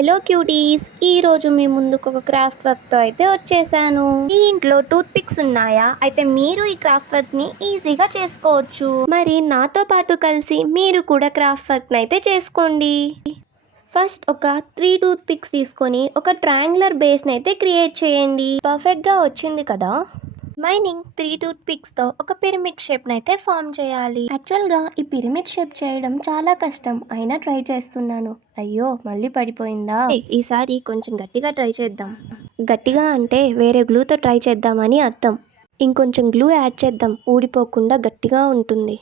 Hello cuties, ఈ రోజు మీ ముందుకు ఒక క్రాఫ్ట్ వర్క్తో అయితే వచ్చేసాను. మీ ఇంట్లో టూత్ పిక్స్ ఉన్నాయా? అయితే మీరు ఈ క్రాఫ్ట్ వర్క్ని ఈజీగా చేసుకోవచ్చు. మరి నాతో పాటు కలిసి మీరు కూడా క్రాఫ్ట్ వర్క్ని అయితే చేసుకోండి. ఫస్ట్ ఒక 3 టూత్ పిక్స్ తీసుకొని ఒక ట్రయాంగులర్ బేస్ని అయితే క్రియేట్ చేయండి. పర్ఫెక్ట్గా వచ్చింది కదా. మైనింగ్ 3 టూత్ పిక్స్తో ఒక పిరమిడ్ షేప్ని అయితే ఫామ్ చేయాలి. యాక్చువల్గా ఈ పిరమిడ్ షేప్ చేయడం చాలా కష్టం, అయినా ట్రై చేస్తున్నాను. అయ్యో, మళ్ళీ పడిపోయిందా? ఈసారి కొంచెం గట్టిగా ట్రై చేద్దాం. గట్టిగా అంటే వేరే గ్లూతో ట్రై చేద్దామని అర్థం. ఇంకొంచెం గ్లూ యాడ్ చేద్దాం, ఊడిపోకుండా గట్టిగా ఉంటుంది.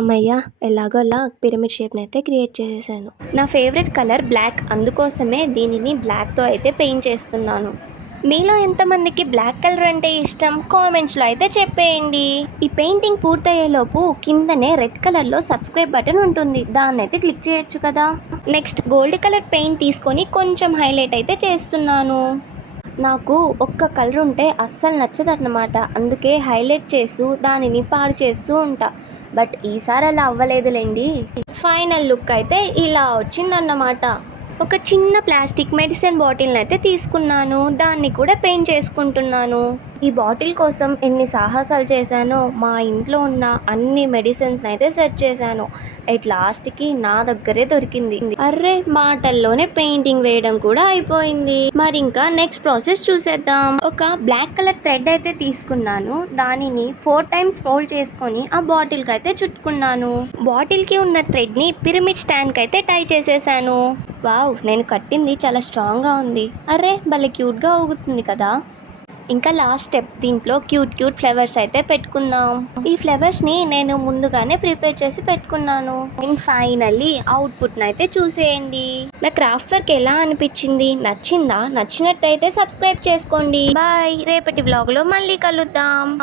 అమ్మయ్య, ఎలాగోలా పిరమిడ్ షేప్ని అయితే క్రియేట్ చేసేసాను. నా ఫేవరెట్ కలర్ బ్లాక్, అందుకోసమే దీనిని బ్లాక్తో అయితే పెయింట్ చేస్తున్నాను. మీలో ఎంతమందికి బ్లాక్ కలర్ అంటే ఇష్టం కామెంట్స్లో అయితే చెప్పేయండి. ఈ పెయింటింగ్ పూర్తయ్యేలోపు కిందనే రెడ్ కలర్లో సబ్స్క్రైబ్ బటన్ ఉంటుంది, దాన్ని అయితే క్లిక్ చేయొచ్చు కదా. నెక్స్ట్ గోల్డ్ కలర్ పెయింట్ తీసుకొని కొంచెం హైలైట్ అయితే చేస్తున్నాను. నాకు ఒక్క కలర్ ఉంటే అస్సలు నచ్చదన్నమాట, అందుకే హైలైట్ చేస్తూ దానిని పాడు చేస్తూ ఉంటా. బట్ ఈసారి అలా అవ్వలేదులేండి. ఫైనల్ లుక్ అయితే ఇలా వచ్చిందన్నమాట. ఒక చిన్న ప్లాస్టిక్ మెడిసిన్ బాటిల్ని అయితే తీసుకున్నాను, దాన్ని కూడా పెయింట్ చేసుకుంటున్నాను. ఈ బాటిల్ కోసం ఎన్ని సాహసాలు చేశానో. మా ఇంట్లో ఉన్న అన్ని మెడిసిన్స్ని అయితే సెర్చ్ చేశాను. ఎట్ లాస్ట్కి నా దగ్గరే దొరికింది. అర్రే, మాటల్లోనే పెయింటింగ్ వేయడం కూడా అయిపోయింది. మరి ఇంకా నెక్స్ట్ ప్రాసెస్ చూసేద్దాం. ఒక బ్లాక్ కలర్ థ్రెడ్ అయితే తీసుకున్నాను, దానిని 4 టైమ్స్ ఫోల్డ్ చేసుకొని ఆ బాటిల్కి అయితే చుట్టుకున్నాను. బాటిల్కి ఉన్న థ్రెడ్ని పిరమిడ్ స్టాండ్కి అయితే టై చేసేసాను. వావ్, నేను కట్టింది చాలా స్ట్రాంగ్గా ఉంది. అరే, భలే క్యూట్గా ఊగుతుంది కదా. ఇంకా లాస్ట్ స్టెప్, దీంట్లో క్యూట్ ఫ్లవర్స్ అయితే పెట్టుకుందాం. ఈ ఫ్లవర్స్ని నేను ముందుగానే ప్రిపేర్ చేసి పెట్టుకున్నాను. అండ్ ఫైనల్లీ అవుట్పుట్ని అయితే చూసేయండి. నా క్రాఫ్ట్ వర్క్ ఎలా అనిపించింది? నచ్చిందా? నచ్చినట్టయితే సబ్స్క్రైబ్ చేసుకోండి. బాయ్, రేపటి వ్లాగ్లో మళ్ళీ కలుద్దాం.